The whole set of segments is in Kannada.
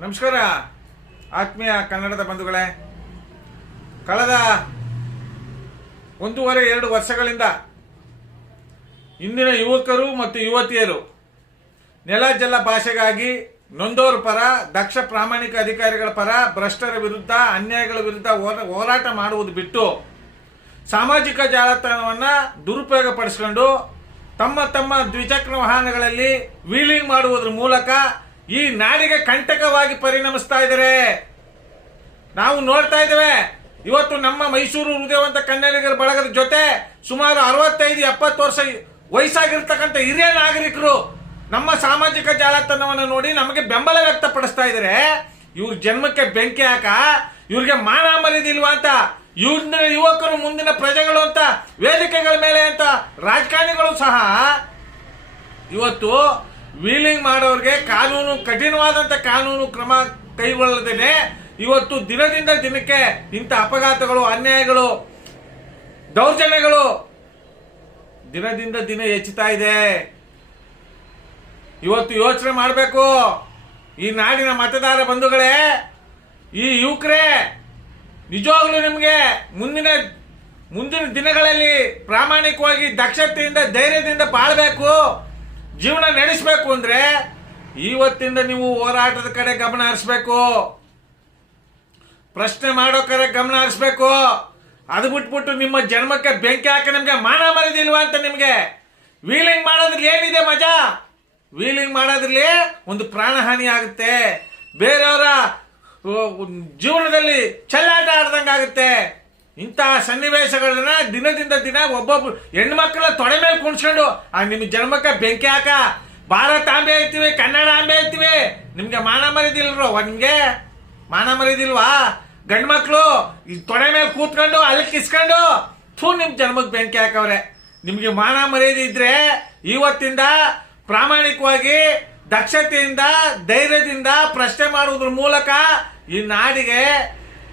ನಮಸ್ಕಾರ. ಆತ್ಮೀಯ ಕನ್ನಡದ ಬಂಧುಗಳೇ, ಕಳೆದ ಒಂದೂವರೆ, ಎರಡು ವರ್ಷಗಳಿಂದ ಇಂದಿನ ಯುವಕರು ಮತ್ತು ಯುವತಿಯರು ನೆಲ ಜಲ ಭಾಷೆಗಾಗಿ ನೊಂದೋರ ಪರ, ದಕ್ಷ ಪ್ರಾಮಾಣಿಕ ಅಧಿಕಾರಿಗಳ ಪರ, ಭ್ರಷ್ಟರ ವಿರುದ್ಧ, ಅನ್ಯಾಯಗಳ ವಿರುದ್ಧ ಹೋರ- ಹೋರಾಟ ಮಾಡುವುದು ಬಿಟ್ಟು ಸಾಮಾಜಿಕ ಜಾಲತಾಣವನ್ನು ದುರುಪಯೋಗ ಪಡಿಸ್ಕೊಂಡು ತಮ್ಮ ತಮ್ಮ ದ್ವಿಚಕ್ರ ವಾಹನಗಳಲ್ಲಿ ವೀಲಿಂಗ್ ಮಾಡುವುದರ ಮೂಲಕ ಈ ನಾಡಿಗೆ ಕಂಟಕವಾಗಿ ಪರಿಣಮಿಸ್ತಾ ಇದ್ದಾರೆ. ನಾವು ನೋಡ್ತಾ ಇದ್ದೇವೆ, ಇವತ್ತು ನಮ್ಮ ಮೈಸೂರು ಹೃದಯವಂತ ಕನ್ನಡಿಗರ ಬಳಗದ ಜೊತೆ ಸುಮಾರು ಅರವತ್ತೈದು, ಎಪ್ಪತ್ತು ವರ್ಷ ವಯಸ್ಸಾಗಿರ್ತಕ್ಕಂಥ ಹಿರಿಯ ನಾಗರಿಕರು ನಮ್ಮ ಸಾಮಾಜಿಕ ಜಾಲತಾಣವನ್ನು ನೋಡಿ ನಮಗೆ ಬೆಂಬಲ ವ್ಯಕ್ತಪಡಿಸ್ತಾ ಇದ್ದಾರೆ. ಇವ್ರ ಜನ್ಮಕ್ಕೆ ಬೆಂಕಿ ಹಾಕ, ಇವ್ರಿಗೆ ಮಾನ ಮರ್ಯಾದಿಲ್ವಾ ಅಂತ ಇವ್ರನ್ನ ಯುವಕರು ಮುಂದಿನ ಪ್ರಜೆಗಳು ಅಂತ, ವೇದಿಕೆಗಳ ಮೇಲೆ ಅಂತ, ರಾಜಕಾರಣಿಗಳು ಸಹ ಇವತ್ತು ವೀಲಿಂಗ್ ಮಾಡೋರಿಗೆ ಕಾನೂನು, ಕಠಿಣವಾದಂತ ಕಾನೂನು ಕ್ರಮ ಕೈಗೊಳ್ಳದೇನೆ. ಇವತ್ತು ದಿನದಿಂದ ದಿನಕ್ಕೆ ಇಂಥ ಅಪಘಾತಗಳು, ಅನ್ಯಾಯಗಳು, ದೌರ್ಜನ್ಯಗಳು ದಿನದಿಂದ ದಿನ ಹೆಚ್ಚುತ್ತಾ ಇದೆ. ಇವತ್ತು ಯೋಚನೆ ಮಾಡಬೇಕು. ಈ ನಾಡಿನ ಮತದಾರ ಬಂಧುಗಳೇ, ಈ ಯುವಕರೇ, ನಿಜವಾಗ್ಲೂ ನಿಮಗೆ ಮುಂದಿನ ಮುಂದಿನ ದಿನಗಳಲ್ಲಿ ಪ್ರಾಮಾಣಿಕವಾಗಿ ದಕ್ಷತೆಯಿಂದ, ಧೈರ್ಯದಿಂದ ಬಾಳ್ಬೇಕು. ಜೀವನ ನಡೆಸಬೇಕು ಅಂದ್ರೆ ಇವತ್ತಿಂದ ನೀವು ಹೋರಾಟದ ಕಡೆ ಗಮನ ಹರಿಸ್ಬೇಕು. ಪ್ರಶ್ನೆ ಮಾಡೋ ಕಡೆ ಗಮನ ಹರಿಸ್ಬೇಕು. ಅದು ಬಿಟ್ಬಿಟ್ಟು ನಿಮ್ಮ ಜನ್ಮಕ್ಕೆ ಬೆಂಕಿ ಹಾಕಿ ನಿಮ್ಗೆ ಮಾನ ಮರದಿಲ್ವಾ ಅಂತ ನಿಮ್ಗೆ? ವೀಲಿಂಗ್ ಮಾಡೋದ್ರಲ್ಲಿ ಏನಿದೆ ಮಜಾ? ವೀಲಿಂಗ್ ಮಾಡೋದ್ರಲ್ಲಿ ಒಂದು ಪ್ರಾಣಹಾನಿ ಆಗುತ್ತೆ. ಬೇರೆಯವರ ಜೀವನದಲ್ಲಿ ಚೆಲ್ಲಾಟ ಆಡ್ದಂಗಾಗುತ್ತೆ. ಇಂತಹ ಸನ್ನಿವೇಶಗಳನ್ನ ದಿನದಿಂದ ದಿನ ಒಬ್ಬೊಬ್ರು ಹೆಣ್ಮಕ್ಳ ತೊಡೆ ಮೇಲೆ ಕುಣಿಸ್ಕೊಂಡು ಆ ನಿಮ್ಮ ಜನ್ಮಕ್ಕೆ ಬೆಂಕಿ ಹಾಕ, ಭಾರತ ಆಂಬೆ ಇರ್ತೀವಿ ಕನ್ನಡ ಆಂಬೆ ಇರ್ತೀವಿ ನಿಮ್ಗೆ ಮಾನ ಮರಿದಿಲ್ರೋ ನಿಮ್ಗೆ? ಮಾನ ಮರಿದಿಲ್ವಾ ಗಂಡ್ ಮಕ್ಳು ಈ ತೊಡೆ ಮೇಲೆ ಕೂತ್ಕೊಂಡು, ಅಲ್ಲಿ ಕಿಸ್ಕೊಂಡು, ಥೂ, ನಿಮ್ ಜನ್ಮಕ್ಕೆ ಬೆಂಕಿ ಹಾಕವ್ರೆ. ನಿಮ್ಗೆ ಮಾನ ಮರ್ಯಾದೆ ಇದ್ರೆ ಇವತ್ತಿಂದ ಪ್ರಾಮಾಣಿಕವಾಗಿ ದಕ್ಷತೆಯಿಂದ, ಧೈರ್ಯದಿಂದ ಪ್ರಶ್ನೆ ಮಾಡುವುದ್ರ ಮೂಲಕ ಈ ನಾಡಿಗೆ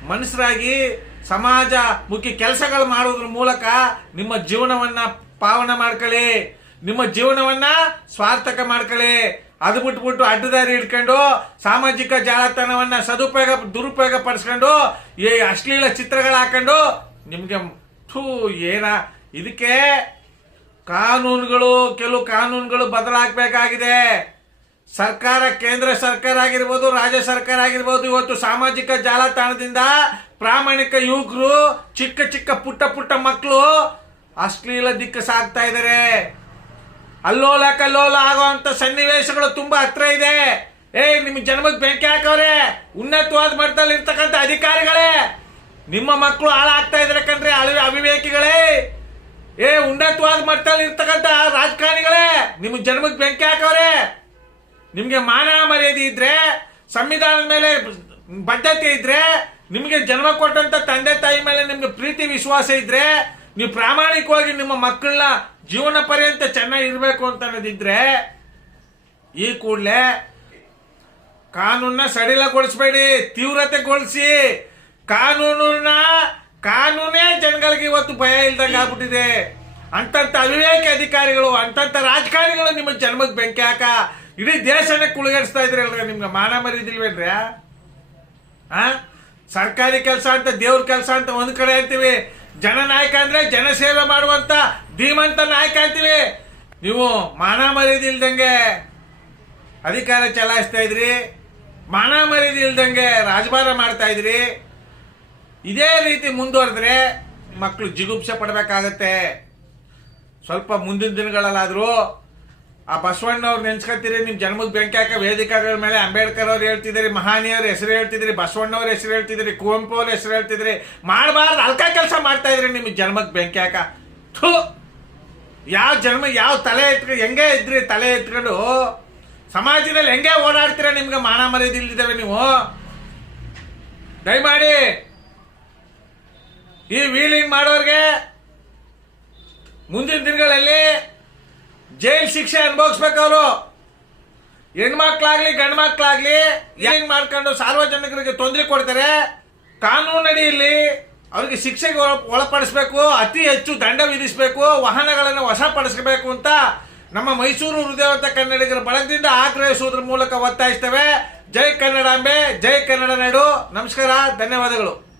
ಮನುಷ್ಯರಾಗಿ ಸಮಾಜ ಮುಖ್ಯ ಕೆಲಸಗಳು ಮಾಡೋದ್ರ ಮೂಲಕ ನಿಮ್ಮ ಜೀವನವನ್ನ ಪಾವನ ಮಾಡ್ಕೊಳ್ಳಿ ನಿಮ್ಮ ಜೀವನವನ್ನ ಸ್ವಾರ್ಥಕ ಮಾಡ್ಕೊಳ್ಳಿ ಅದು ಬಿಟ್ಬಿಟ್ಟು ಅಡ್ಡದಾರಿ ಇಟ್ಕೊಂಡು ಸಾಮಾಜಿಕ ಜಾಲತಾಣವನ್ನ ಸದುಪಯೋಗ ದುರುಪಯೋಗ ಪಡಿಸ್ಕೊಂಡು ಈ ಅಶ್ಲೀಲ ಚಿತ್ರಗಳು ಹಾಕೊಂಡು ನಿಮ್ಗೆ ಥೂ ಏನ ಇದಕ್ಕೆ ಕಾನೂನುಗಳು, ಕೆಲವು ಕಾನೂನುಗಳು ಬದಲಾಗಬೇಕಾಗಿದೆ. ಸರ್ಕಾರ, ಕೇಂದ್ರ ಸರ್ಕಾರ ಆಗಿರ್ಬೋದು, ರಾಜ್ಯ ಸರ್ಕಾರ ಆಗಿರ್ಬೋದು, ಇವತ್ತು ಸಾಮಾಜಿಕ ಜಾಲತಾಣದಿಂದ ಪ್ರಾಮಾಣಿಕ ಯುವಕರು ಚಿಕ್ಕ ಚಿಕ್ಕ ಪುಟ್ಟ ಪುಟ್ಟ ಮಕ್ಕಳು ಅಶ್ಲೀಲ ದಿಕ್ಕ ಸಾಕ್ತಾ ಇದ್ದಾರೆ ಅಲ್ಲೋಲ ಕಲ್ಲೋಲ ಆಗುವಂತ ಸನ್ನಿವೇಶಗಳು ತುಂಬಾ ಹತ್ರ ಇದೆ. ಏಯ್ ನಿಮ್ಮ ಜನ್ಮಕ್ಕೆ ಬೆಂಕಿ ಹಾಕವ್ರೆ. ಉನ್ನತವಾದ ಮಟ್ಟದಲ್ಲಿ ಇರ್ತಕ್ಕಂಥ ಅಧಿಕಾರಿಗಳೇ, ನಿಮ್ಮ ಮಕ್ಕಳು ಹಾಳಾಗ್ತಾ ಇದ್ರೆ ಕಣ್ರಿ ಅಳಿ ಅವಿವೇಕಿಗಳೇ. ಏ, ಉನ್ನತವಾದ ಮಟ್ಟದಲ್ಲಿ ಇರ್ತಕ್ಕಂಥ ರಾಜಕಾರಣಿಗಳೇ ನಿಮ್ಮ ಜನ್ಮಕ್ಕೆ ಬೆಂಕಿ ಹಾಕವ್ರೆ. ನಿಮ್ಗೆ ಮಾನ ಮರ್ಯಾದೆ ಇದ್ರೆ, ಸಂವಿಧಾನದ ಮೇಲೆ ಬದ್ಧತೆ ಇದ್ರೆ, ನಿಮಗೆ ಜನ್ಮ ಕೊಟ್ಟಂತ ತಂದೆ ತಾಯಿ ಮೇಲೆ ನಿಮ್ಗೆ ಪ್ರೀತಿ ವಿಶ್ವಾಸ ಇದ್ರೆ, ನೀವು ಪ್ರಾಮಾಣಿಕವಾಗಿ ನಿಮ್ಮ ಮಕ್ಕಳನ್ನ ಜೀವನ ಪರ್ಯಂತ ಚೆನ್ನಾಗಿ ಇರಬೇಕು ಅಂತ ಅನ್ನೋದಿದ್ರೆ, ಈ ಕೂಡಲೇ ಕಾನೂನ ಸಡಿಲಗೊಳಿಸಬೇಡಿ, ತೀವ್ರತೆಗೊಳಿಸಿ. ಕಾನೂನನ್ನ, ಕಾನೂನೇ ಜನಗಳಿಗೆ ಇವತ್ತು ಭಯ ಇಲ್ದಂಗೆ ಆಗ್ಬಿಟ್ಟಿದೆ. ಅಂತಂತ ಅವಿವೇಕ ಅಧಿಕಾರಿಗಳು, ಅಂತಂತ ರಾಜಕಾರಣಿಗಳು ನಿಮ್ಮ ಜನ್ಮಕ್ಕೆ ಬೆಂಕಿ ಹಾಕ ಇಡೀ ದೇಶನೇ ಇದ್ರಿ ಅಲ್ರಿ, ನಿಮ್ಗೆ ಮಾನ ಮರಿದಿಲ್ವೇನ್ರಿ ಆ? ಸರ್ಕಾರಿ ಕೆಲಸ ಅಂತ, ದೇವ್ರ ಕೆಲಸ ಅಂತ ಒಂದ್ ಕಡೆ ಅಂತೀವಿ. ಜನನಾಯಕ ಅಂದ್ರೆ ಜನಸೇವೆ ಮಾಡುವಂತ ಧೀಮಂತ ನಾಯಕ ಅಂತೀವಿ. ನೀವು ಮಾನ ಮರ್ಯಾದಿಲ್ದಂಗೆ ಅಧಿಕಾರ ಚಲಾಯಿಸ್ತಾ ಇದ್ರಿ. ಮಾನ ಮರಿದಿಲ್ದಂಗೆ ರಾಜಭಾರ ಮಾಡ್ತಾ ಇದ್ರಿ. ಇದೇ ರೀತಿ ಮುಂದುವರೆದ್ರೆ ಮಕ್ಕಳು ಜಿಗುಪ್ಸೆ ಪಡಬೇಕಾಗತ್ತೆ. ಸ್ವಲ್ಪ ಮುಂದಿನ ದಿನಗಳಲ್ಲಾದ್ರೂ ಆ ಬಸವಣ್ಣವ್ರು ನೆನ್ಸ್ಕೊತೀರಿ, ನಿಮ್ ಜನ್ಮದ ಬೆಂಕಿ ಹಾಕ ವೇದಿಕೆಗಳ ಮೇಲೆ ಅಂಬೇಡ್ಕರ್ ಅವ್ರು ಹೇಳ್ತಿದ್ದೀರಿ ಮಹಾನಿಯವ್ರ ಹೆಸರು ಹೇಳ್ತಿದ್ರಿ ಬಸವಣ್ಣವ್ರ ಹೆಸರು ಹೇಳ್ತಿದ್ರಿ ಕುವೆಂಪು ಅವ್ರ ಹೆಸರು ಹೇಳ್ತಿದ್ರಿ ಮಾಡಬಾರ್ದು ಅಲ್ಕ ಕೆಲಸ ಮಾಡ್ತಾ ಇದ್ರಿ ನಿಮ್ ಜನ್ಮಕ್ಕೆ ಬೆಂಕಿ ಹಾಕ. ಥೂ! ಯಾವ ಜನ್ಮ, ಯಾವ ತಲೆ ಎತ್ಕೊಂಡು ಹೆಂಗೆ ಇದ್ರಿ ತಲೆ ಎತ್ಕೊಂಡು? ಸಮಾಜದಲ್ಲಿ ಹೆಂಗೆ ಓಡಾಡ್ತೀರ ನಿಮ್ಗೆ ಮಾನ ಮರ್ಯಾದೆ ಇಲ್ದಿದ್ದಾವೆ ನೀವು? ದಯಮಾಡಿ ಈ ವೀಲಿಂಗ್ ಮಾಡೋರಿಗೆ ಮುಂದಿನ ದಿನಗಳಲ್ಲಿ ಜೈಲ್ ಶಿಕ್ಷೆ ಅನುಭವಿಸ್ಬೇಕು ಅವರು ಹೆಣ್ಮಕ್ಳಾಗ್ಲಿ ಗಂಡ್ ಮಕ್ಳಾಗ್ಲಿ ಏನ್ ಮಾಡ್ಕೊಂಡು ಸಾರ್ವಜನಿಕರಿಗೆ ತೊಂದರೆ ಕೊಡ್ತಾರೆ ಕಾನೂನು ಅಡಿಯಲ್ಲಿ ಅವ್ರಿಗೆ ಶಿಕ್ಷೆಗೆ ಒಳ- ಒಳಪಡಿಸ್ಬೇಕು, ಅತಿ ಹೆಚ್ಚು ದಂಡ ವಿಧಿಸಬೇಕು, ವಾಹನಗಳನ್ನು ವಶಪಡಿಸಬೇಕು ಅಂತ ನಮ್ಮ ಮೈಸೂರು ಹೃದಯವಂತ ಕನ್ನಡಿಗರ ಬಳಗದಿಂದ ಆಗ್ರಹಿಸುವುದರ ಮೂಲಕ ಒತ್ತಾಯಿಸ್ತೇವೆ. ಜೈ ಕನ್ನಡಾಂಬೆ ಜೈ ಕನ್ನಡ ನಾಡು. ನಮಸ್ಕಾರ, ಧನ್ಯವಾದಗಳು.